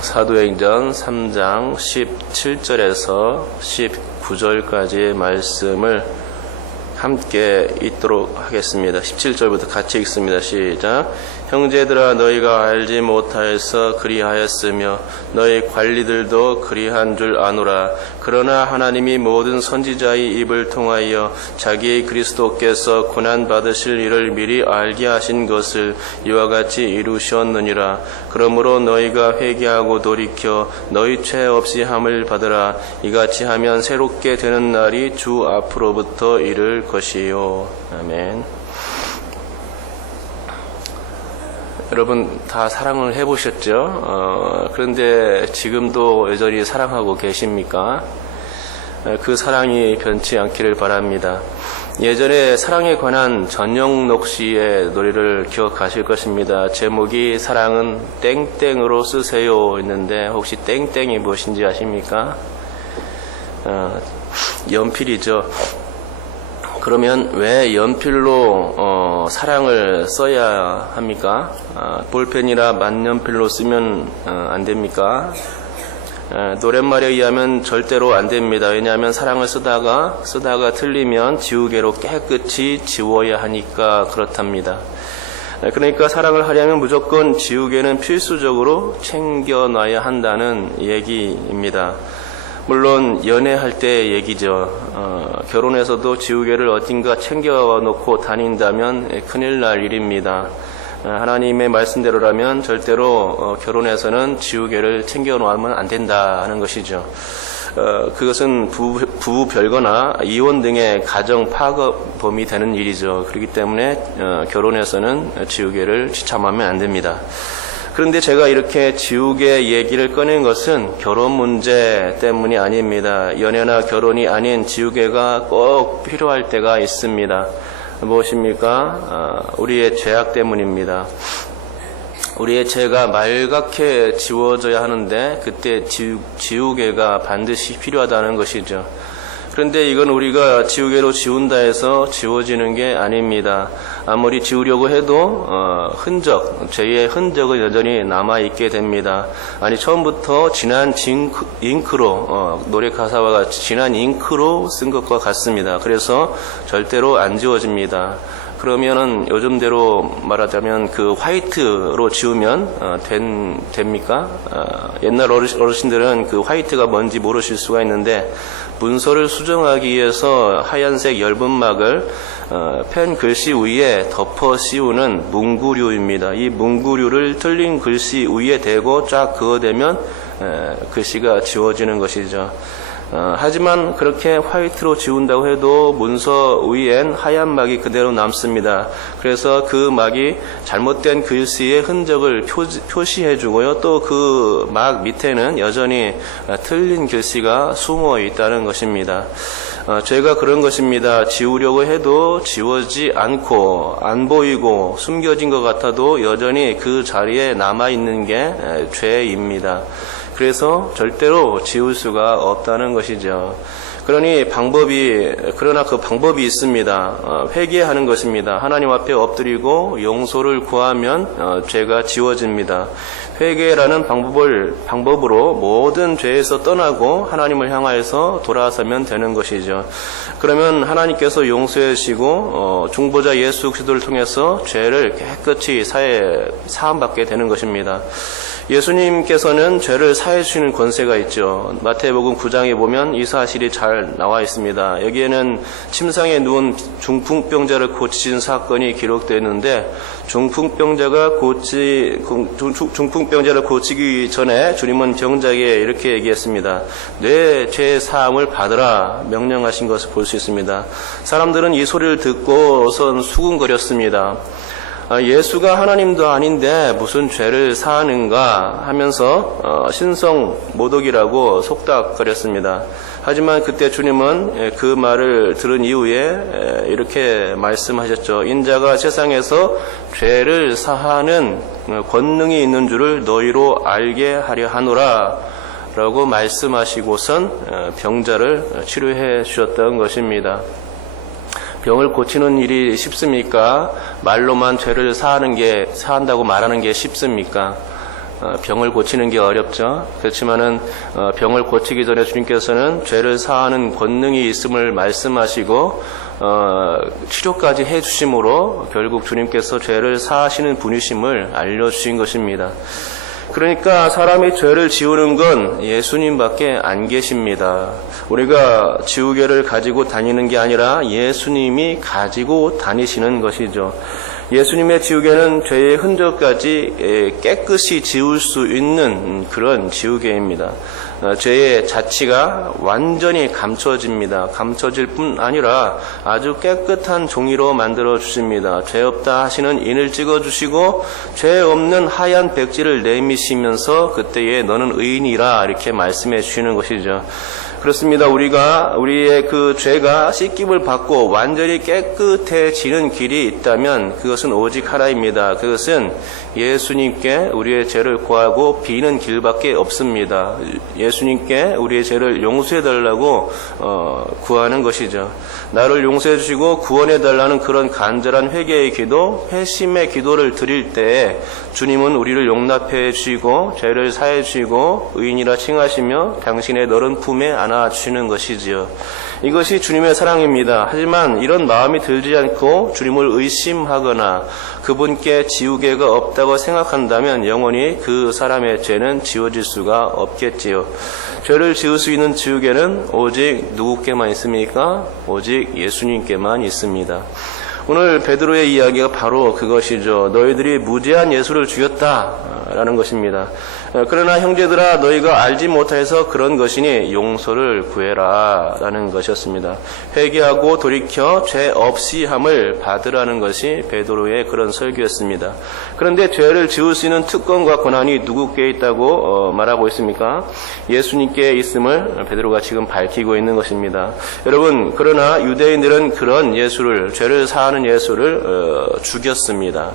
사도행전 3장 17절에서 19절까지의 말씀을 함께 읽도록 하겠습니다. 17절부터 같이 읽습니다. 시작. 형제들아, 너희가 알지 못하여서 그리하였으며 너희 관리들도 그리한 줄 아노라. 그러나 하나님이 모든 선지자의 입을 통하여 자기의 그리스도께서 고난 받으실 일을 미리 알게 하신 것을 이와 같이 이루셨느니라. 그러므로 너희가 회개하고 돌이켜 너희 죄 없이 함을 받으라. 이같이 하면 새롭게 되는 날이 주 앞으로부터 이를 것이요. 아멘. 여러분 다 사랑을 해보셨죠? 그런데 지금도 여전히 사랑하고 계십니까? 그 사랑이 변치 않기를 바랍니다. 예전에 사랑에 관한 전영록 씨의 노래를 기억하실 것입니다. 제목이 사랑은 땡땡으로 쓰세요 했는데 혹시 땡땡이 무엇인지 아십니까? 연필이죠. 그러면 왜 연필로 사랑을 써야 합니까? 볼펜이나 만년필로 쓰면 안 됩니까? 노랫말에 의하면 절대로 안 됩니다. 왜냐하면 사랑을 쓰다가 틀리면 지우개로 깨끗이 지워야 하니까 그렇답니다. 그러니까 사랑을 하려면 무조건 지우개는 필수적으로 챙겨놔야 한다는 얘기입니다. 물론 연애할 때 얘기죠. 결혼해서도 지우개를 어딘가 챙겨놓고 다닌다면 큰일 날 일입니다. 하나님의 말씀대로라면 절대로 결혼해서는 지우개를 챙겨놓으면 안 된다 하는 것이죠. 그것은 부부 별거나 이혼 등의 가정 파괴범이 되는 일이죠. 그렇기 때문에 결혼해서는 지우개를 지참하면 안 됩니다. 그런데 제가 이렇게 지우개 얘기를 꺼낸 것은 결혼 문제 때문이 아닙니다. 연애나 결혼이 아닌 지우개가 꼭 필요할 때가 있습니다. 무엇입니까? 우리의 죄악 때문입니다. 우리의 죄가 말갛게 지워져야 하는데 그때 지우개가 반드시 필요하다는 것이죠. 그런데 이건 우리가 지우개로 지운다 해서 지워지는 게 아닙니다. 아무리 지우려고 해도 죄의 흔적은 여전히 남아있게 됩니다. 아니 처음부터 진한 잉크로 노래 가사와 같이 진한 잉크로 쓴 것과 같습니다. 그래서 절대로 안 지워집니다. 그러면은 요즘대로 말하자면 그 화이트로 지우면 됩니까? 옛날 어르신들은 그 화이트가 뭔지 모르실 수가 있는데 문서를 수정하기 위해서 하얀색 엷은 막을 펜 글씨 위에 덮어 씌우는 문구류입니다. 이 문구류를 틀린 글씨 위에 대고 쫙 그어대면 글씨가 지워지는 것이죠. 하지만 그렇게 화이트로 지운다고 해도 문서 위엔 하얀 막이 그대로 남습니다. 그래서 그 막이 잘못된 글씨의 흔적을 표시해주고요. 또 그 막 밑에는 여전히 틀린 글씨가 숨어 있다는 것입니다. 죄가 그런 것입니다. 지우려고 해도 지워지지 않고 안 보이고 숨겨진 것 같아도 여전히 그 자리에 남아있는 게 죄입니다. 그래서 절대로 지울 수가 없다는 것이죠. 그러나 그 방법이 있습니다. 회개하는 것입니다. 하나님 앞에 엎드리고 용서를 구하면 죄가 지워집니다. 회개라는 방법으로 모든 죄에서 떠나고 하나님을 향하여서 돌아서면 되는 것이죠. 그러면 하나님께서 용서해 주시고 중보자 예수 그리스도를 통해서 죄를 깨끗이 사함받게 되는 것입니다. 예수님께서는 죄를 사해 주시는 권세가 있죠. 마태복음 9장에 보면 이 사실이 잘 나와 있습니다. 여기에는 침상에 누운 중풍병자를 고치신 사건이 기록되어 있는데 중풍병자를 고치기 전에 주님은 병자에게 이렇게 얘기했습니다. 내 죄 사함을 받으라 명령하신 것을 볼 수 있습니다. 사람들은 이 소리를 듣고선 수군거렸습니다. 예수가 하나님도 아닌데 무슨 죄를 사하는가 하면서 신성모독이라고 속닥거렸습니다. 하지만 그때 주님은 그 말을 들은 이후에 이렇게 말씀하셨죠. 인자가 세상에서 죄를 사하는 권능이 있는 줄을 너희로 알게 하려 하노라 라고 말씀하시고선 병자를 치료해 주셨던 것입니다. 병을 고치는 일이 쉽습니까? 말로만 죄를 사한다고 말하는 게 쉽습니까? 병을 고치는 게 어렵죠. 그렇지만은 병을 고치기 전에 주님께서는 죄를 사하는 권능이 있음을 말씀하시고 치료까지 해주심으로 결국 주님께서 죄를 사하시는 분이심을 알려주신 것입니다. 그러니까 사람이 죄를 지우는 건 예수님밖에 안 계십니다. 우리가 지우개를 가지고 다니는 게 아니라 예수님이 가지고 다니시는 것이죠. 예수님의 지우개는 죄의 흔적까지 깨끗이 지울 수 있는 그런 지우개입니다. 죄의 자취가 완전히 감춰집니다. 감춰질 뿐 아니라 아주 깨끗한 종이로 만들어 주십니다. 죄 없다 하시는 인을 찍어 주시고 죄 없는 하얀 백지를 내미시면서 그때에 너는 의인이라 이렇게 말씀해 주시는 것이죠. 그렇습니다. 우리의 그 죄가 씻김을 받고 완전히 깨끗해지는 길이 있다면 그것은 오직 하나입니다. 그것은 예수님께 우리의 죄를 구하고 비는 길밖에 없습니다. 예수님께 우리의 죄를 용서해 달라고 구하는 것이죠. 나를 용서해 주시고 구원해 달라는 그런 간절한 회개의 기도, 회심의 기도를 드릴 때 주님은 우리를 용납해 주시고 죄를 사해 주시고 의인이라 칭하시며 당신의 너른 품에 안아주시는 것이지요. 이것이 주님의 사랑입니다. 하지만 이런 마음이 들지 않고 주님을 의심하거나 그분께 지우개가 없다고 생각한다면 영원히 그 사람의 죄는 지워질 수가 없겠지요. 죄를 지울 수 있는 지우개는 오직 누구께만 있습니까? 오직 예수님께만 있습니다. 오늘 베드로의 이야기가 바로 그것이죠. 너희들이 무죄한 예수를 죽였다라는 것입니다. 그러나 형제들아 너희가 알지 못해서 그런 것이니 용서를 구해라 라는 것이었습니다. 회개하고 돌이켜 죄 없이 함을 받으라는 것이 베드로의 그런 설교였습니다. 그런데 죄를 지울 수 있는 특권과 권한이 누구께 있다고 말하고 있습니까? 예수님께 있음을 베드로가 지금 밝히고 있는 것입니다. 여러분, 그러나 유대인들은 그런 예수를, 죄를 사하는 예수를 죽였습니다.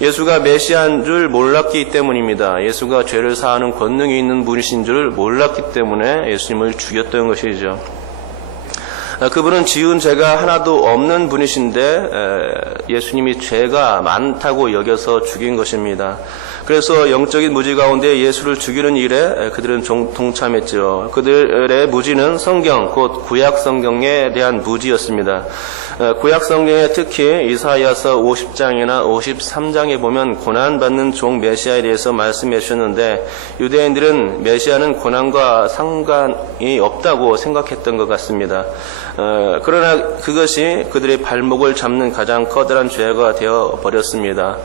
예수가 메시아인 줄 몰랐기 때문입니다. 예수가 죄를 사하는 권능이 있는 분이신 줄 몰랐기 때문에 예수님을 죽였던 것이죠. 그분은 지은 죄가 하나도 없는 분이신데 예수님이 죄가 많다고 여겨서 죽인 것입니다. 그래서 영적인 무지 가운데 예수를 죽이는 일에 그들은 동참했죠. 그들의 무지는 성경, 곧 구약 성경에 대한 무지였습니다. 구약 성경에 특히 이사야서 50장이나 53장에 보면 고난받는 종 메시아에 대해서 말씀해 주셨는데 유대인들은 메시아는 고난과 상관이 없다고 생각했던 것 같습니다. 그러나 그것이 그들의 발목을 잡는 가장 커다란 죄가 되어 버렸습니다.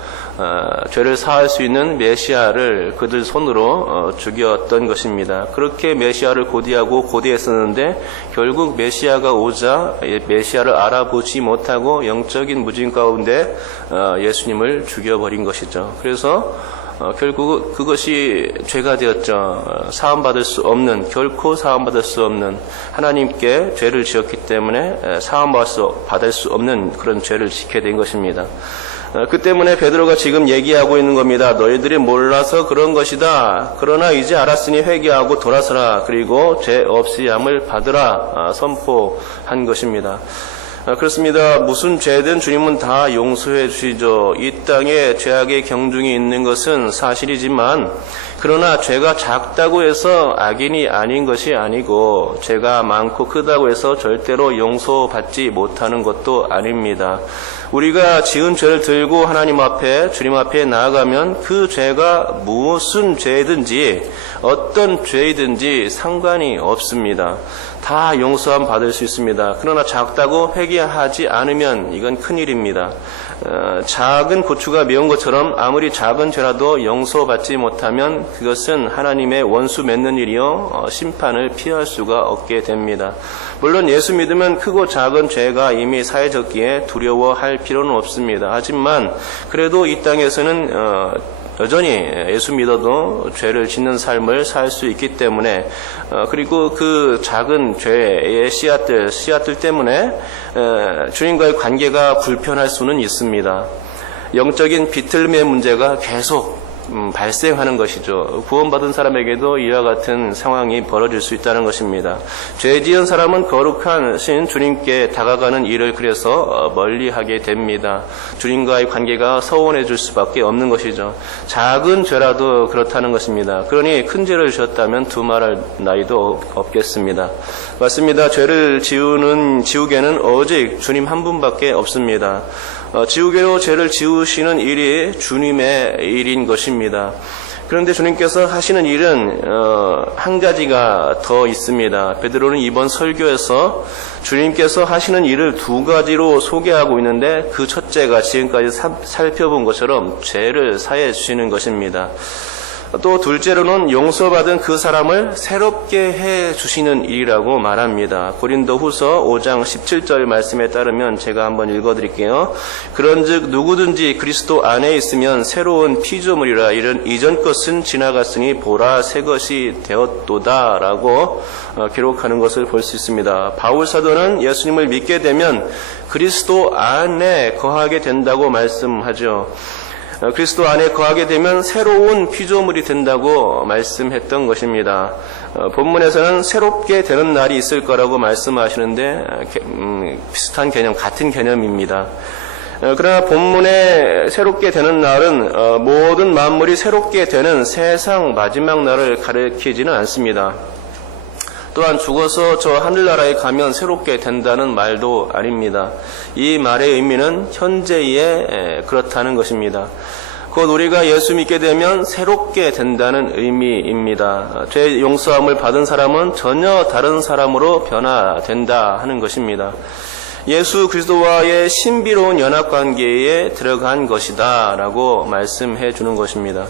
죄를 사할 수 있는 메시아를 그들 손으로 죽였던 것입니다. 그렇게 메시아를 고대했었는데 결국 메시아가 오자 메시아를 알아보지 못하고 영적인 무진 가운데 예수님을 죽여버린 것이죠. 그래서 결국 그것이 죄가 되었죠. 사함받을 수 없는, 결코 사함받을 수 없는, 하나님께 죄를 지었기 때문에 사함받을 수 없는 그런 죄를 지게 된 것입니다. 그 때문에 베드로가 지금 얘기하고 있는 겁니다. 너희들이 몰라서 그런 것이다. 그러나 이제 알았으니 회개하고 돌아서라. 그리고 죄 없이 함을 받으라. 선포한 것입니다. 그렇습니다. 무슨 죄든 주님은 다 용서해 주시죠. 이 땅에 죄악의 경중이 있는 것은 사실이지만 그러나 죄가 작다고 해서 악인이 아닌 것이 아니고 죄가 많고 크다고 해서 절대로 용서받지 못하는 것도 아닙니다. 우리가 지은 죄를 들고 하나님 앞에, 주님 앞에 나아가면 그 죄가 무슨 죄든지 어떤 죄이든지 상관이 없습니다. 다 용서함 받을 수 있습니다. 그러나 작다고 회개하지 않으면 이건 큰일입니다. 작은 고추가 매운 것처럼 아무리 작은 죄라도 용서받지 못하면 그것은 하나님의 원수 맺는 일이요 심판을 피할 수가 없게 됩니다. 물론 예수 믿으면 크고 작은 죄가 이미 사해졌기에 두려워할 필요는 없습니다. 하지만 그래도 이 땅에서는 여전히 예수 믿어도 죄를 짓는 삶을 살 수 있기 때문에 그리고 그 작은 죄의 씨앗들 때문에 주님과의 관계가 불편할 수는 있습니다. 영적인 비틀림의 문제가 계속 발생하는 것이죠. 구원받은 사람에게도 이와 같은 상황이 벌어질 수 있다는 것입니다. 죄 지은 사람은 거룩하신 주님께 다가가는 일을 그래서 멀리하게 됩니다. 주님과의 관계가 서운해질 수밖에 없는 것이죠. 작은 죄라도 그렇다는 것입니다. 그러니 큰 죄를 지었다면 두말할 나위도 없겠습니다. 맞습니다. 죄를 지우개는 오직 주님 한 분밖에 없습니다. 지우개로 죄를 지우시는 일이 주님의 일인 것입니다. 그런데 주님께서 하시는 일은 한 가지가 더 있습니다. 베드로는 이번 설교에서 주님께서 하시는 일을 두 가지로 소개하고 있는데 그 첫째가 지금까지 살펴본 것처럼 죄를 사해 주시는 것입니다. 또 둘째로는 용서받은 그 사람을 새롭게 해 주시는 일이라고 말합니다. 고린도후서 5장 17절 말씀에 따르면 제가 한번 읽어드릴게요. 그런즉 누구든지 그리스도 안에 있으면 새로운 피조물이라 이런 이전 것은 지나갔으니 보라 새 것이 되었도다 라고 기록하는 것을 볼 수 있습니다. 바울 사도는 예수님을 믿게 되면 그리스도 안에 거하게 된다고 말씀하죠. 그리스도 안에 거하게 되면 새로운 피조물이 된다고 말씀했던 것입니다. 본문에서는 새롭게 되는 날이 있을 거라고 말씀하시는데 비슷한 개념, 같은 개념입니다. 그러나 본문에 새롭게 되는 날은 모든 만물이 새롭게 되는 세상 마지막 날을 가리키지는 않습니다. 또한 죽어서 저 하늘나라에 가면 새롭게 된다는 말도 아닙니다. 이 말의 의미는 현재에 그렇다는 것입니다. 곧 우리가 예수 믿게 되면 새롭게 된다는 의미입니다. 죄 용서함을 받은 사람은 전혀 다른 사람으로 변화된다 하는 것입니다. 예수 그리스도와의 신비로운 연합관계에 들어간 것이다 라고 말씀해 주는 것입니다.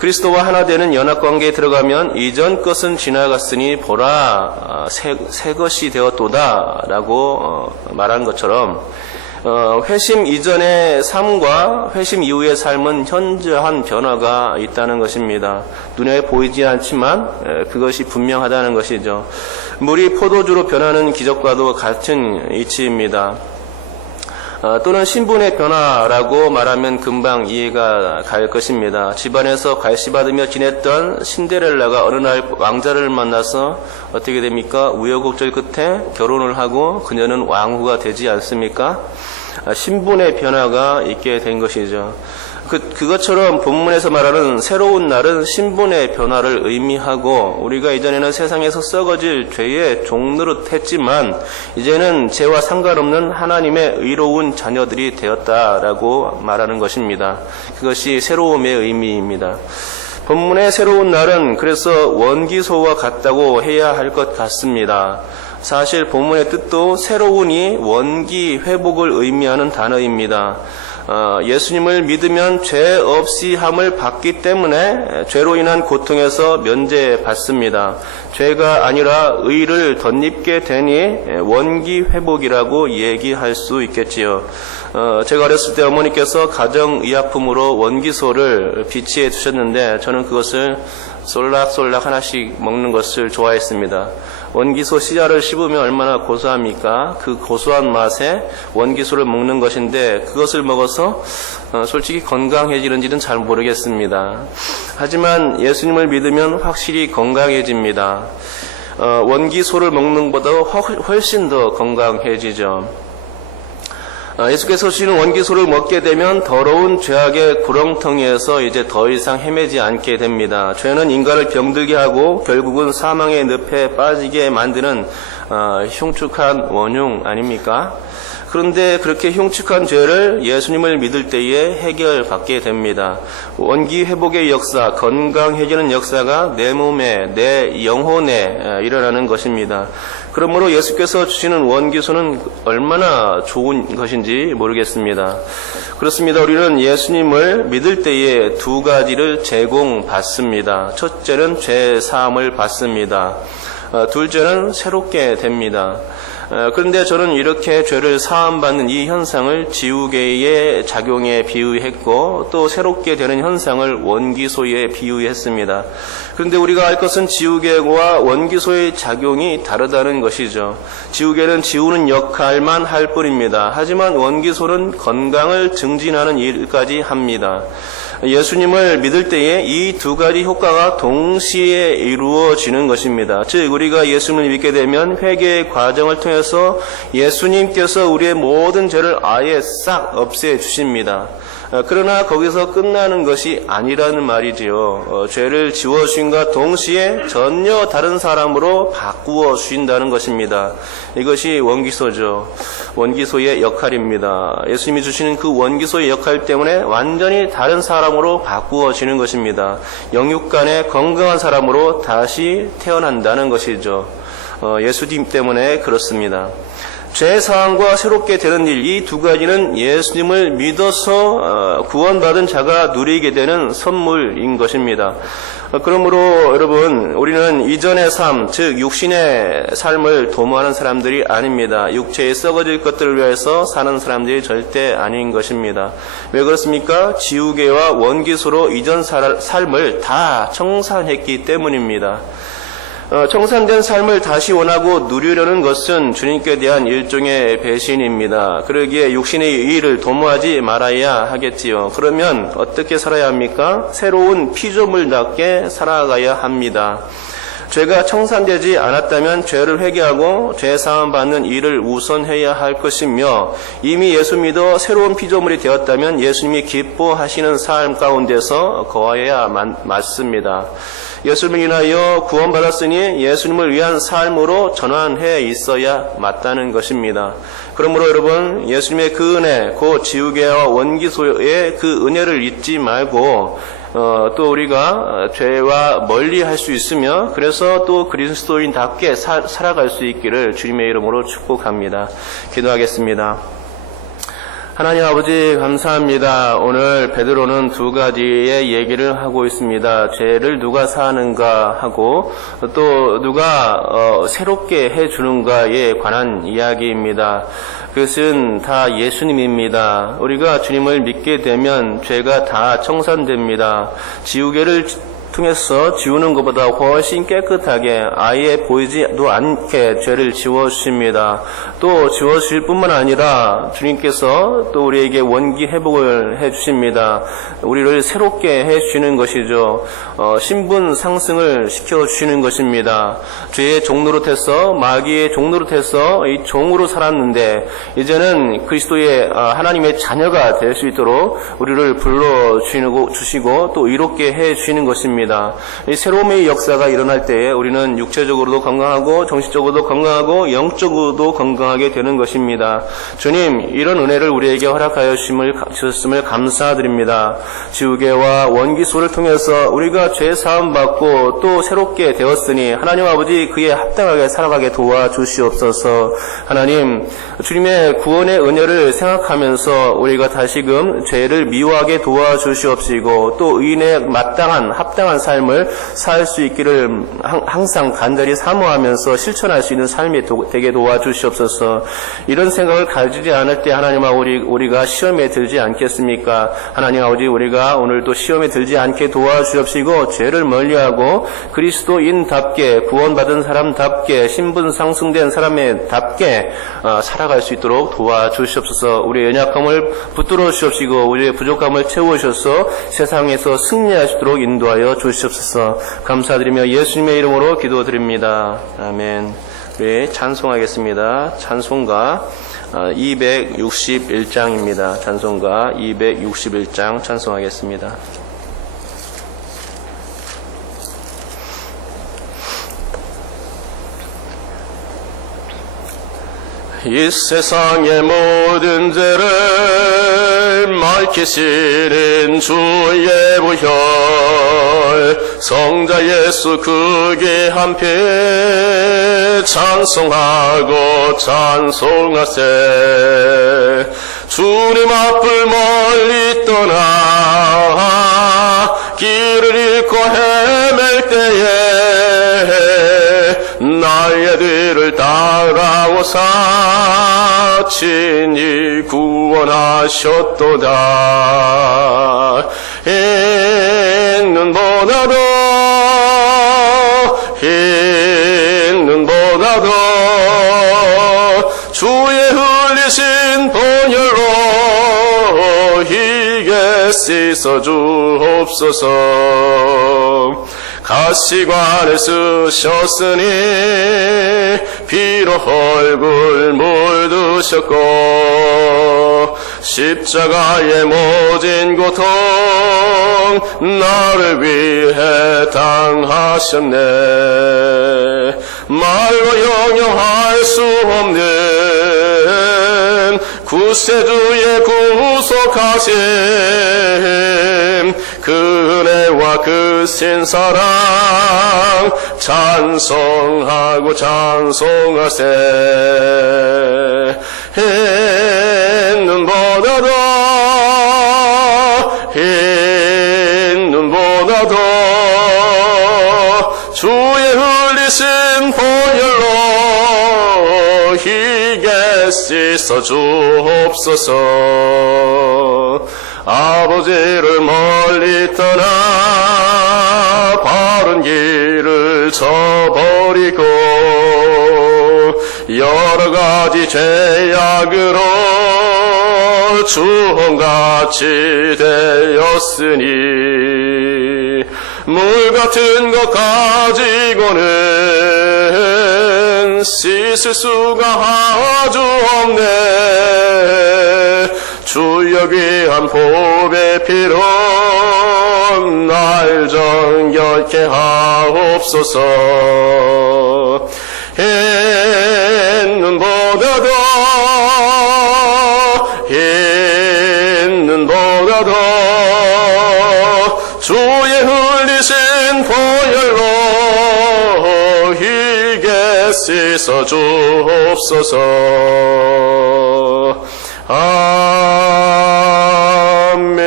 그리스도와 하나 되는 연합관계에 들어가면 이전 것은 지나갔으니 보라 새 것이 되었도다 라고 말한 것처럼 회심 이전의 삶과 회심 이후의 삶은 현저한 변화가 있다는 것입니다. 눈에 보이지 않지만 그것이 분명하다는 것이죠. 물이 포도주로 변하는 기적과도 같은 이치입니다. 또는 신분의 변화라고 말하면 금방 이해가 갈 것입니다. 집안에서 괄시받으며 지냈던 신데렐라가 어느 날 왕자를 만나서 어떻게 됩니까? 우여곡절 끝에 결혼을 하고 그녀는 왕후가 되지 않습니까? 신분의 변화가 있게 된 것이죠. 그것처럼 본문에서 말하는 새로운 날은 신분의 변화를 의미하고 우리가 이전에는 세상에서 썩어질 죄의 종노릇했지만 이제는 죄와 상관없는 하나님의 의로운 자녀들이 되었다라고 말하는 것입니다. 그것이 새로움의 의미입니다. 본문의 새로운 날은 그래서 원기소와 같다고 해야 할 것 같습니다. 사실 본문의 뜻도 새로운이 원기 회복을 의미하는 단어입니다. 예수님을 믿으면 죄 없이 함을 받기 때문에 죄로 인한 고통에서 면제받습니다. 죄가 아니라 의를 덧입게 되니 원기 회복이라고 얘기할 수 있겠지요. 제가 어렸을 때 어머니께서 가정의약품으로 원기소를 비치해 주셨는데 저는 그것을 쏠락쏠락 하나씩 먹는 것을 좋아했습니다. 원기소 씨알을 씹으면 얼마나 고소합니까? 그 고소한 맛에 원기소를 먹는 것인데 그것을 먹어서 솔직히 건강해지는지는 잘 모르겠습니다. 하지만 예수님을 믿으면 확실히 건강해집니다. 원기소를 먹는 것보다 훨씬 더 건강해지죠. 예수께서 주시는 원기소를 먹게 되면 더러운 죄악의 구렁텅이에서 이제 더 이상 헤매지 않게 됩니다. 죄는 인간을 병들게 하고 결국은 사망의 늪에 빠지게 만드는 흉측한 원흉 아닙니까? 그런데 그렇게 흉측한 죄를 예수님을 믿을 때에 해결받게 됩니다. 원기 회복의 역사, 건강해지는 역사가 내 몸에, 내 영혼에 일어나는 것입니다. 그러므로 예수께서 주시는 원기소는 얼마나 좋은 것인지 모르겠습니다. 그렇습니다. 우리는 예수님을 믿을 때에 두 가지를 제공받습니다. 첫째는 죄 사함을 받습니다. 둘째는 새롭게 됩니다. 그런데 저는 이렇게 죄를 사함받는 이 현상을 지우개의 작용에 비유했고 또 새롭게 되는 현상을 원기소에 비유했습니다. 그런데 우리가 알 것은 지우개와 원기소의 작용이 다르다는 것이죠. 지우개는 지우는 역할만 할 뿐입니다. 하지만 원기소는 건강을 증진하는 일까지 합니다. 예수님을 믿을 때에 이 두 가지 효과가 동시에 이루어지는 것입니다. 즉 우리가 예수님을 믿게 되면 회개의 과정을 통해서 예수님께서 우리의 모든 죄를 아예 싹 없애 주십니다. 그러나 거기서 끝나는 것이 아니라는 말이지요. 죄를 지워주신과 동시에 전혀 다른 사람으로 바꾸어 주신다는 것입니다. 이것이 원기소죠. 원기소의 역할입니다. 예수님이 주시는 그 원기소의 역할 때문에 완전히 다른 사람으로 바꾸어지는 것입니다. 영육간의 건강한 사람으로 다시 태어난다는 것이죠. 예수님 때문에 그렇습니다. 죄사함과 새롭게 되는 일, 이 두 가지는 예수님을 믿어서 구원받은 자가 누리게 되는 선물인 것입니다. 그러므로 여러분, 우리는 이전의 삶, 즉 육신의 삶을 도모하는 사람들이 아닙니다. 육체에 썩어질 것들을 위해서 사는 사람들이 절대 아닌 것입니다. 왜 그렇습니까? 지우개와 원기소로 이전 삶을 다 청산했기 때문입니다. 청산된 삶을 다시 원하고 누리려는 것은 주님께 대한 일종의 배신입니다. 그러기에 육신의 의의를 도모하지 말아야 하겠지요. 그러면 어떻게 살아야 합니까? 새로운 피조물답게 살아가야 합니다. 죄가 청산되지 않았다면 죄를 회개하고 죄 사함 받는 일을 우선해야 할 것이며, 이미 예수 믿어 새로운 피조물이 되었다면 예수님이 기뻐하시는 삶 가운데서 거해야 맞습니다. 예수님을 인하여 구원받았으니 예수님을 위한 삶으로 전환해 있어야 맞다는 것입니다. 그러므로 여러분, 예수님의 그 은혜, 그 지우개와 원기소의 그 은혜를 잊지 말고 또 우리가 죄와 멀리 할 수 있으며, 그래서 또 그리스도인답게 살아갈 수 있기를 주님의 이름으로 축복합니다. 기도하겠습니다. 하나님 아버지 감사합니다. 오늘 베드로는 두 가지의 얘기를 하고 있습니다. 죄를 누가 사하는가 하고 또 누가 새롭게 해주는가에 관한 이야기입니다. 그것은 다 예수님입니다. 우리가 주님을 믿게 되면 죄가 다 청산됩니다. 지우개를 통해서 지우는 것보다 훨씬 깨끗하게 아예 보이지도 않게 죄를 지워주십니다. 또 지워주실 뿐만 아니라 주님께서 또 우리에게 원기 회복을 해주십니다. 우리를 새롭게 해주시는 것이죠. 신분 상승을 시켜주시는 것입니다. 죄의 종노릇해서 마귀의 종노릇해서 이 종으로 살았는데 이제는 그리스도의 하나님의 자녀가 될 수 있도록 우리를 불러주시고 또 이롭게 해주시는 것입니다. 이 새로움의 역사가 일어날 때에 우리는 육체적으로도 건강하고 정신적으로도 건강하고 영적으로도 건강하게 되는 것입니다. 주님, 이런 은혜를 우리에게 허락하여 주셨음을 감사드립니다. 지우개와 원기소를 통해서 우리가 죄 사함 받고 또 새롭게 되었으니 하나님 아버지 그에 합당하게 살아가게 도와주시옵소서. 하나님, 주님의 구원의 은혜를 생각하면서 우리가 다시금 죄를 미워하게 도와주시옵시고 또 의인의 마땅한 합당한 삶을 살 수 있기를 항상 간절히 사모하면서 실천할 수 있는 삶이 되게 도와주시옵소서. 이런 생각을 가지지 않을 때 하나님 아버지 우리가 시험에 들지 않겠습니까? 하나님 아버지 우리가 오늘도 시험에 들지 않게 도와주옵시고 죄를 멀리하고 그리스도인답게 구원받은 사람답게 신분 상승된 사람답게 살아갈 수 있도록 도와주시옵소서. 우리의 연약함을 붙들어 주시옵시고 우리의 부족함을 채우셔서 세상에서 승리하시도록 인도하여 주시옵소서. 감사드리며 예수님의 이름으로 기도드립니다. 아멘. 우리 찬송하겠습니다. 찬송가 261장입니다. 찬송가 261장 찬송하겠습니다. 이 세상의 모든 죄를 밝히시는 주의 보혈 성자 예수 그 귀한 피 찬송하고 찬송하세. 주님 앞을 멀리 떠나 길을 잃고 헤맬 때에 나의 뒤를 따라오사 친히 구원하셨도다. 흰 눈보다도 주의 흘리신 보혈로 이게 씻어 주옵소서. 가시관을 쓰셨으니 피로 얼굴 물드셨고 십자가의 모진 고통 나를 위해 당하셨네. 말로 형용할 수 없는 구세주의 구속하심 그 은혜와 그 신사랑 찬송하고 찬송하세. 흰 눈보다도 흰 눈보다도 주의 흘리신 보혈로 희게 씻어 주옵소서. 아버지를 멀리 떠나 바른 길을 저버리고 여러 가지 죄악으로 주홍같이 되었으니 물 같은 것 가지고는 씻을 수가 아주 없네. 주여 귀한 보배 피로 날 정결케 하옵소서. 흰 눈보다도 흰 눈보다도 주의 흘리신 보혈로 희게 씻어 주옵소서. 아멘.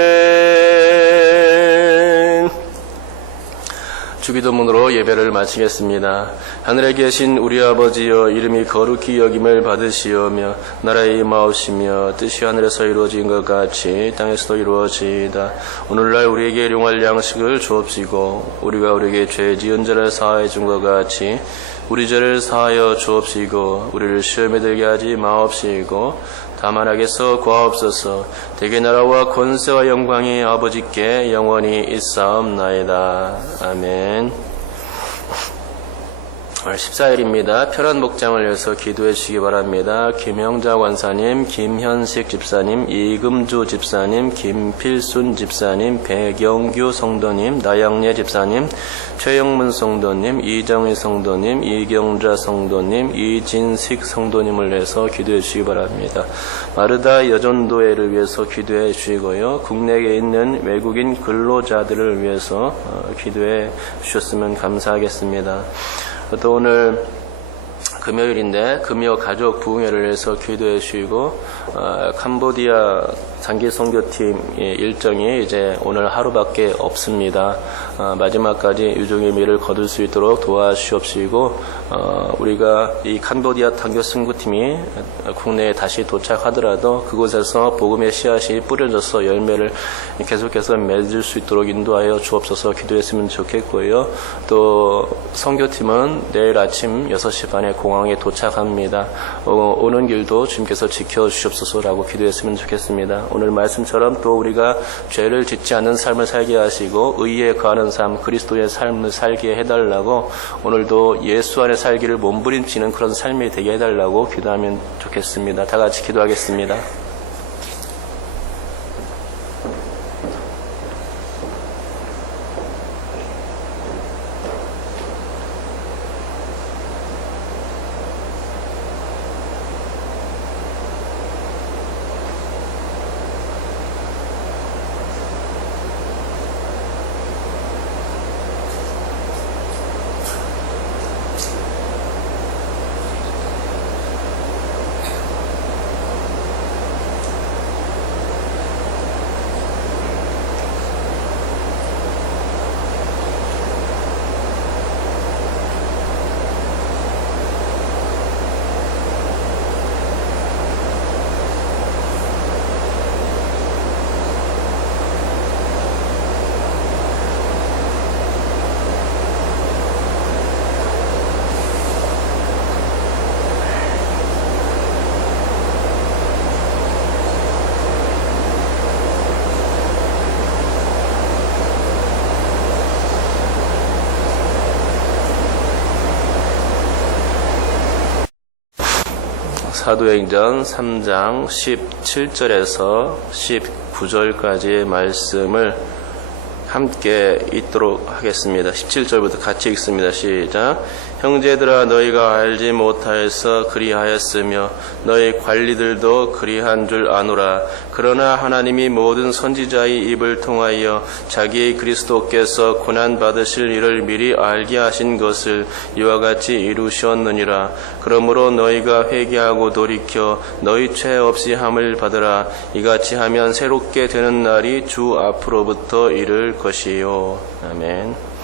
주기도문으로 예배를 마치겠습니다. 하늘에 계신 우리 아버지여, 이름이 거룩히 여김을 받으시오며 나라의 임하옵시며 뜻이 하늘에서 이루어진 것 같이 땅에서도 이루어지이다. 오늘날 우리에게 일용할 양식을 주옵시고 우리가 우리에게 죄 지은 자를 사하여 준 것 같이 우리 죄를 사하여 주옵시고 우리를 시험에 들게 하지 마옵시고 다만 악에서 구하옵소서. 대개 나라와 권세와 영광이 아버지께 영원히 있사옵나이다. 아멘. 오늘 14일입니다. 편한 목장을 위해서 기도해 주시기 바랍니다. 김영자 권사님, 김현식 집사님, 이금주 집사님, 김필순 집사님, 배경규 성도님, 나영래 집사님, 최영문 성도님, 이정희 성도님, 이경자 성도님, 이진식 성도님을 위해서 기도해 주시기 바랍니다. 마르다 여전도회를 위해서 기도해 주시고요. 국내에 있는 외국인 근로자들을 위해서 기도해 주셨으면 감사하겠습니다. 또 오늘 금요일인데 금요 가족 부흥회를 위해서 기도해 주시고 캄보디아 장기 선교팀 일정이 이제 오늘 하루밖에 없습니다. 마지막까지 유종의 미를 거둘 수 있도록 도와주시옵시고 우리가 이 캄보디아 단교 선교팀이 국내에 다시 도착하더라도 그곳에서 복음의 씨앗이 뿌려져서 열매를 계속해서 맺을 수 있도록 인도하여 주옵소서 기도했으면 좋겠고요. 또 선교팀은 내일 아침 6시 반에 공항에 도착합니다. 오는 길도 주님께서 지켜주시옵소서라고 기도했으면 좋겠습니다. 오늘 말씀처럼 또 우리가 죄를 짓지 않는 삶을 살게 하시고 의에 거하는 삶, 그리스도의 삶을 살게 해달라고 오늘도 예수 안에 살기를 몸부림치는 그런 삶이 되게 해달라고 기도하면 좋겠습니다. 다 같이 기도하겠습니다. 사도행전 3장 17절에서 19절까지의 말씀을 함께 읽도록 하겠습니다. 17절부터 같이 읽습니다. 시작. 형제들아, 너희가 알지 못하여서 그리하였으며 너희 관리들도 그리한 줄 아노라. 그러나 하나님이 모든 선지자의 입을 통하여 자기 그리스도께서 고난 받으실 일을 미리 알게 하신 것을 이와 같이 이루셨느니라. 그러므로 너희가 회개하고 돌이켜 너희 죄 없이 함을 받으라. 이같이 하면 새롭게 되는 날이 주 앞으로부터 이를 것이요. 아멘.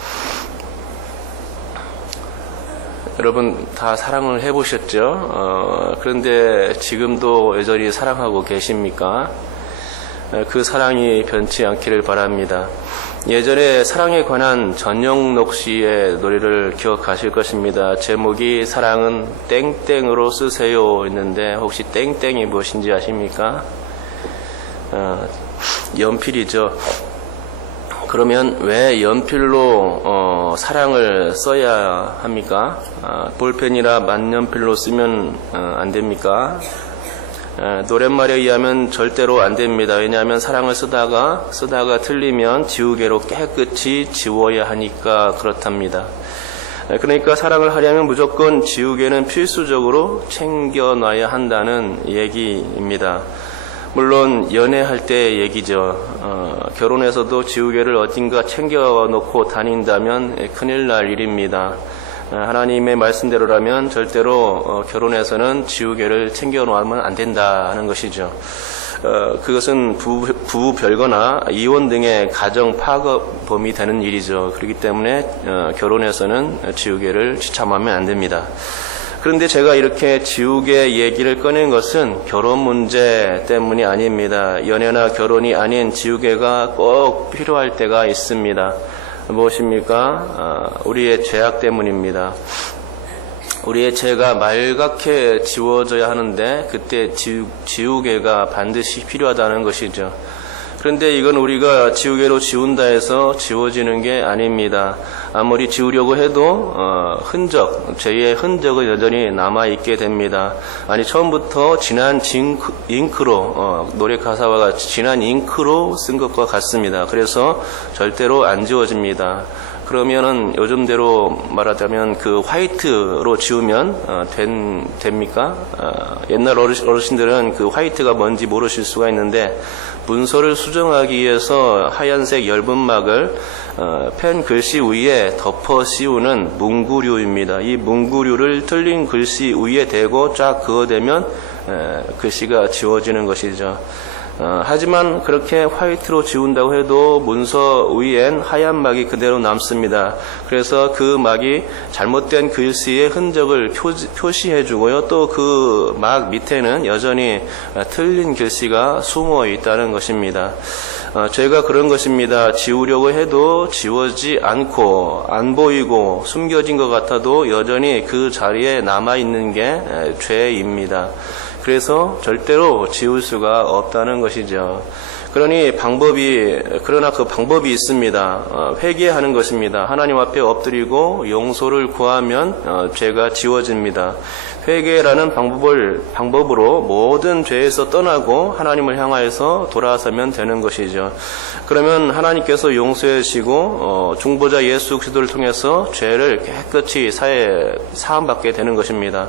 여러분 다 사랑을 해보셨죠? 그런데 지금도 여전히 사랑하고 계십니까? 그 사랑이 변치 않기를 바랍니다. 예전에 사랑에 관한 전영록 씨의 노래를 기억하실 것입니다. 제목이 사랑은 땡땡으로 쓰세요 했는데 혹시 땡땡이 무엇인지 아십니까? 연필이죠. 그러면 왜 연필로 사랑을 써야 합니까? 볼펜이나 만년필로 쓰면 안 됩니까? 노랫말에 의하면 절대로 안 됩니다. 왜냐하면 사랑을 쓰다가 틀리면 지우개로 깨끗이 지워야 하니까 그렇답니다. 그러니까 사랑을 하려면 무조건 지우개는 필수적으로 챙겨놔야 한다는 얘기입니다. 물론 연애할 때 얘기죠. 결혼해서도 지우개를 어딘가 챙겨놓고 다닌다면 큰일 날 일입니다. 하나님의 말씀대로라면 절대로 결혼해서는 지우개를 챙겨놓으면 안 된다는 것이죠. 그것은 부부 별거나 이혼 등의 가정 파괴범이 되는 일이죠. 그렇기 때문에 결혼해서는 지우개를 취참하면 안 됩니다. 그런데 제가 이렇게 지우개 얘기를 꺼낸 것은 결혼 문제 때문이 아닙니다. 연애나 결혼이 아닌 지우개가 꼭 필요할 때가 있습니다. 무엇입니까? 우리의 죄악 때문입니다. 우리의 죄가 말갛게 지워져야 하는데 그때 지우개가 반드시 필요하다는 것이죠. 그런데 이건 우리가 지우개로 지운다 해서 지워지는 게 아닙니다. 아무리 지우려고 해도 죄의 흔적은 여전히 남아있게 됩니다. 아니 처음부터 진한 잉크로 노래 가사와 같이 진한 잉크로 쓴 것과 같습니다. 그래서 절대로 안 지워집니다. 그러면은 요즘대로 말하자면 그 화이트로 지우면 됩니까? 옛날 어르신들은 그 화이트가 뭔지 모르실 수가 있는데 문서를 수정하기 위해서 하얀색 엷은막을 펜 글씨 위에 덮어 씌우는 문구류입니다. 이 문구류를 틀린 글씨 위에 대고 쫙 그어대면 글씨가 지워지는 것이죠. 하지만 그렇게 화이트로 지운다고 해도 문서 위엔 하얀 막이 그대로 남습니다. 그래서 그 막이 잘못된 글씨의 흔적을 표시해주고요. 또 그 막 밑에는 여전히 틀린 글씨가 숨어 있다는 것입니다. 죄가 그런 것입니다. 지우려고 해도 지워지 않고 안 보이고 숨겨진 것 같아도 여전히 그 자리에 남아있는 게 죄입니다. 그래서 절대로 지울 수가 없다는 것이죠. 그러나 그 방법이 있습니다. 회개하는 것입니다. 하나님 앞에 엎드리고 용서를 구하면 죄가 지워집니다. 회개라는 방법으로 모든 죄에서 떠나고 하나님을 향하여서 돌아서면 되는 것이죠. 그러면 하나님께서 용서해 주시고 중보자 예수 그리스도를 통해서 죄를 깨끗이 사함받게 되는 것입니다.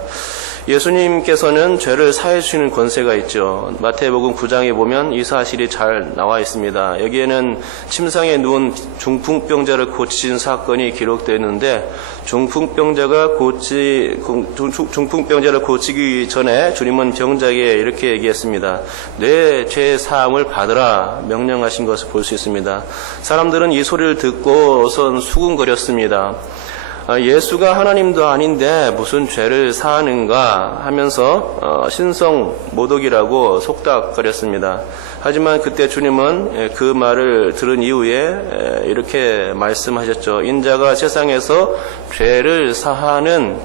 예수님께서는 죄를 사해 주시는 권세가 있죠. 마태복음 9장에 보면 이 사실이 잘 나와 있습니다. 여기에는 침상에 누운 중풍병자를 고치신 사건이 기록되어 있는데 중풍병자를 고치기 전에 주님은 병자에게 이렇게 얘기했습니다. 내 죄 사함을 받으라 명령하신 것을 볼 수 있습니다. 사람들은 이 소리를 듣고선 수군거렸습니다. 예수가 하나님도 아닌데 무슨 죄를 사하는가 하면서 신성모독이라고 속닥거렸습니다. 하지만 그때 주님은 그 말을 들은 이후에 이렇게 말씀하셨죠. 인자가 세상에서 죄를 사하는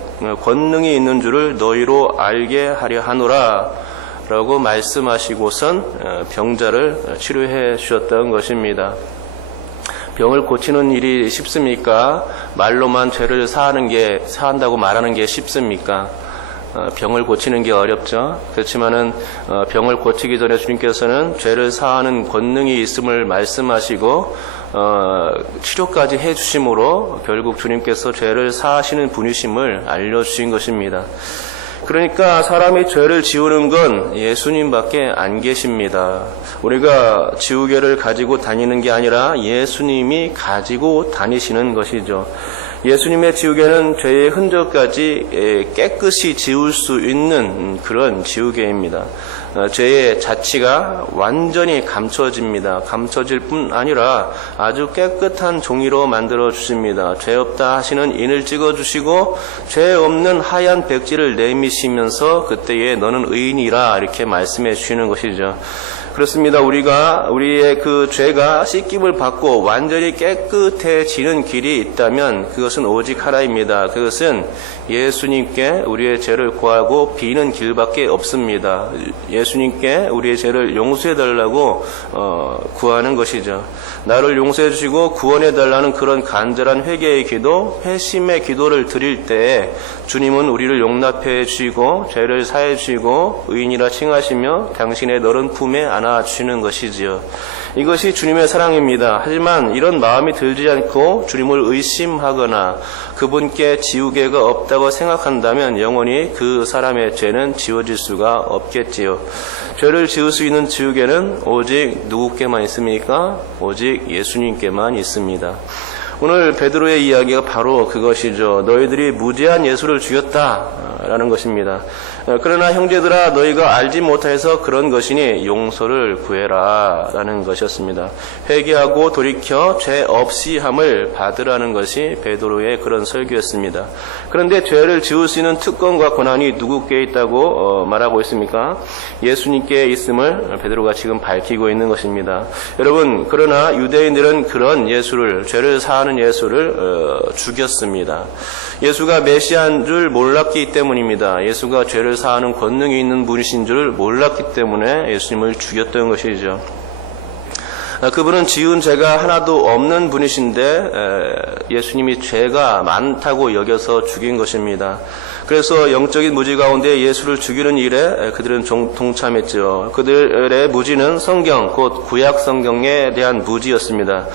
권능이 있는 줄을 너희로 알게 하려 하노라 라고 말씀하시고선 병자를 치료해 주셨던 것입니다. 병을 고치는 일이 쉽습니까? 말로만 죄를 사한다고 말하는 게 쉽습니까? 병을 고치는 게 어렵죠. 그렇지만은 병을 고치기 전에 주님께서는 죄를 사하는 권능이 있음을 말씀하시고 치료까지 해주심으로 결국 주님께서 죄를 사하시는 분이심을 알려주신 것입니다. 그러니까 사람이 죄를 지우는 건 예수님밖에 안 계십니다. 우리가 지우개를 가지고 다니는 게 아니라 예수님이 가지고 다니시는 것이죠. 예수님의 지우개는 죄의 흔적까지 깨끗이 지울 수 있는 그런 지우개입니다. 죄의 자취가 완전히 감춰집니다. 감춰질 뿐 아니라 아주 깨끗한 종이로 만들어 주십니다. 죄 없다 하시는 인을 찍어 주시고 죄 없는 하얀 백지를 내미시면서 그때에 너는 의인이라 이렇게 말씀해 주시는 것이죠. 그렇습니다. 우리의 그 죄가 씻김을 받고 완전히 깨끗해지는 길이 있다면 그것은 오직 하나입니다. 그것은 예수님께 우리의 죄를 구하고 비는 길밖에 없습니다. 예수님께 우리의 죄를 용서해 달라고 구하는 것이죠. 나를 용서해 주시고 구원해 달라는 그런 간절한 회개의 기도, 회심의 기도를 드릴 때 주님은 우리를 용납해 주시고 죄를 사해 주시고 의인이라 칭하시며 당신의 너른 품에 안아 주시는 것이지요. 이것이 주님의 사랑입니다. 하지만 이런 마음이 들지 않고 주님을 의심하거나 그분께 지우개가 없다고 생각한다면 영원히 그 사람의 죄는 지워질 수가 없겠지요. 죄를 지울 수 있는 지우개는 오직 누구께만 있습니까? 오직 예수님께만 있습니다. 오늘 베드로의 이야기가 바로 그것이죠. 너희들이 무죄한 예수를 죽였다라는 것입니다. 그러나 형제들아 너희가 알지 못해서 그런 것이니 용서를 구해라 라는 것이었습니다. 회개하고 돌이켜 죄 없이 함을 받으라는 것이 베드로의 그런 설교였습니다. 그런데 죄를 지울 수 있는 특권과 권한이 누구께 있다고 말하고 있습니까? 예수님께 있음을 베드로가 지금 밝히고 있는 것입니다. 여러분, 그러나 유대인들은 그런 예수를, 죄를 사하는 예수를 죽였습니다. 예수가 메시아인 줄 몰랐기 때문입니다. 예수가 죄를 사하는 권능이 있는 분이신 줄 몰랐기 때문에 예수님을 죽였던 것이죠. 그분은 지은 죄가 하나도 없는 분이신데 예수님이 죄가 많다고 여겨서 죽인 것입니다. 그래서 영적인 무지 가운데 예수를 죽이는 일에 그들은 동참했죠. 그들의 무지는 성경, 곧 구약 성경에 대한 무지였습니다.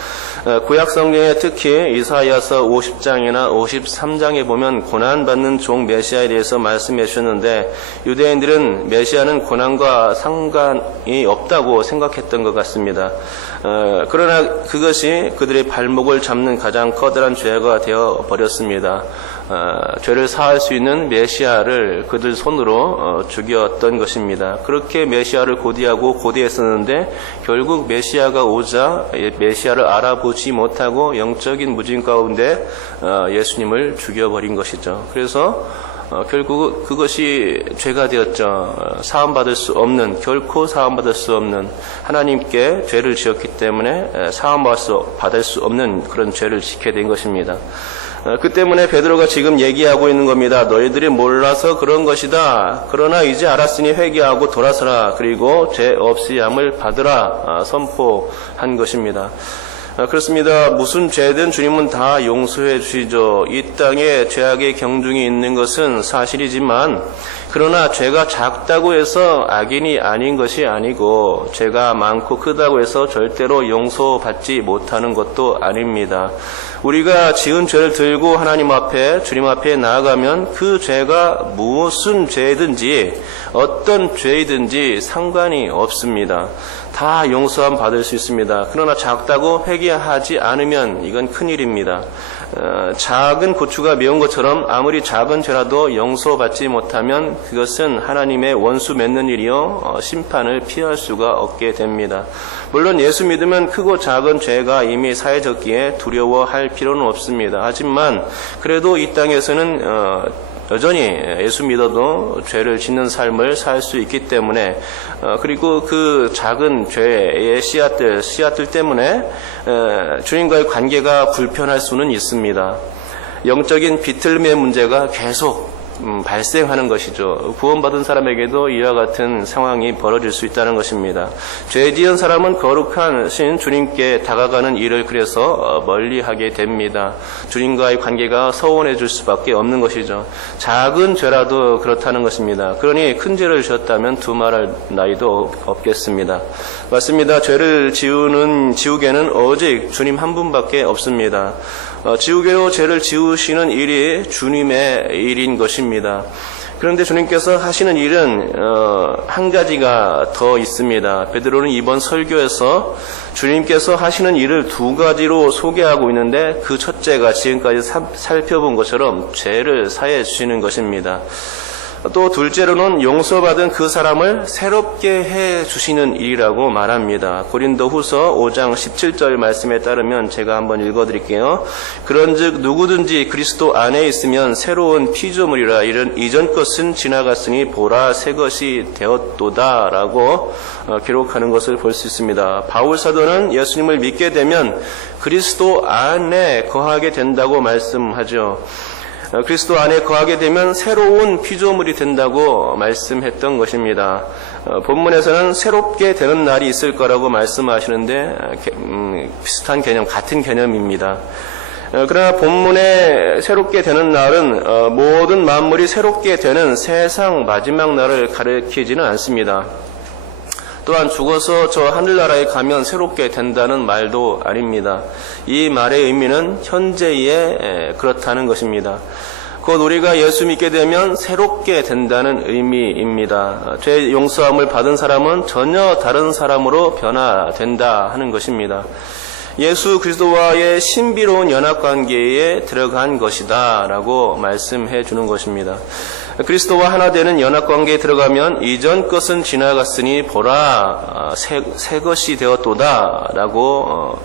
구약 성경에 특히 이사야서 50장이나 53장에 보면 고난받는 종 메시아에 대해서 말씀해 주셨는데 유대인들은 메시아는 고난과 상관이 없다고 생각했던 것 같습니다. 그러나 그것이 그들의 발목을 잡는 가장 커다란 죄가 되어 버렸습니다. 죄를 사할 수 있는 메시아를 그들 손으로 죽였던 것입니다. 그렇게 메시아를 고대했었는데 결국 메시아가 오자 메시아를 알아보지 못하고 영적인 무진 가운데 예수님을 죽여버린 것이죠. 그래서 결국 그것이 죄가 되었죠. 사함받을 수 없는, 결코 사함받을 수 없는, 하나님께 죄를 지었기 때문에 사함받을 수 없는 그런 죄를 짓게 된 것입니다. 그 때문에 베드로가 지금 얘기하고 있는 겁니다. 너희들이 몰라서 그런 것이다. 그러나 이제 알았으니 회개하고 돌아서라. 그리고 죄 없이 함을 받으라. 선포한 것입니다. 그렇습니다. 무슨 죄든 주님은 다 용서해 주시죠. 이 땅에 죄악의 경중이 있는 것은 사실이지만 그러나 죄가 작다고 해서 악인이 아닌 것이 아니고 죄가 많고 크다고 해서 절대로 용서받지 못하는 것도 아닙니다. 우리가 지은 죄를 들고 하나님 앞에, 주님 앞에 나아가면 그 죄가 무슨 죄든지 어떤 죄이든지 상관이 없습니다. 다 용서함 받을 수 있습니다. 그러나 작다고 회개하지 않으면 이건 큰일입니다. 작은 고추가 매운 것처럼 아무리 작은 죄라도 용서받지 못하면 그것은 하나님의 원수 맺는 일이요 심판을 피할 수가 없게 됩니다. 물론 예수 믿으면 크고 작은 죄가 이미 사해졌기에 두려워할 필요는 없습니다. 하지만 그래도 이 땅에서는 여전히 예수 믿어도 죄를 짓는 삶을 살 수 있기 때문에 그리고 그 작은 죄의 씨앗들 때문에 주님과의 관계가 불편할 수는 있습니다. 영적인 비틀림의 문제가 계속 발생하는 것이죠. 구원받은 사람에게도 이와 같은 상황이 벌어질 수 있다는 것입니다. 죄 지은 사람은 거룩하신 주님께 다가가는 일을 그래서 멀리하게 됩니다. 주님과의 관계가 서운해질 수밖에 없는 것이죠. 작은 죄라도 그렇다는 것입니다. 그러니 큰 죄를 지었다면 두말할 나위도 없겠습니다. 맞습니다. 죄를 지우개는 오직 주님 한 분밖에 없습니다. 지우개로 죄를 지우시는 일이 주님의 일인 것입니다. 그런데 주님께서 하시는 일은 한 가지가 더 있습니다. 베드로는 이번 설교에서 주님께서 하시는 일을 두 가지로 소개하고 있는데 그 첫째가 지금까지 살펴본 것처럼 죄를 사해 주시는 것입니다. 또 둘째로는 용서받은 그 사람을 새롭게 해 주시는 일이라고 말합니다. 고린도후서 5장 17절 말씀에 따르면 제가 한번 읽어드릴게요. 그런즉 누구든지 그리스도 안에 있으면 새로운 피조물이라 이런 이전 것은 지나갔으니 보라 새 것이 되었도다라고 기록하는 것을 볼 수 있습니다. 바울 사도는 예수님을 믿게 되면 그리스도 안에 거하게 된다고 말씀하죠. 그리스도 안에 거하게 되면 새로운 피조물이 된다고 말씀했던 것입니다. 본문에서는 새롭게 되는 날이 있을 거라고 말씀하시는데 비슷한 개념, 같은 개념입니다. 그러나 본문에 새롭게 되는 날은 모든 만물이 새롭게 되는 세상 마지막 날을 가리키지는 않습니다. 또한 죽어서 저 하늘나라에 가면 새롭게 된다는 말도 아닙니다. 이 말의 의미는 현재에 그렇다는 것입니다. 곧 우리가 예수 믿게 되면 새롭게 된다는 의미입니다. 죄 용서함을 받은 사람은 전혀 다른 사람으로 변화된다 하는 것입니다. 예수 그리스도와의 신비로운 연합관계에 들어간 것이다 라고 말씀해 주는 것입니다. 그리스도와 하나 되는 연합관계에 들어가면 이전 것은 지나갔으니 보라 새 것이 되었도다 라고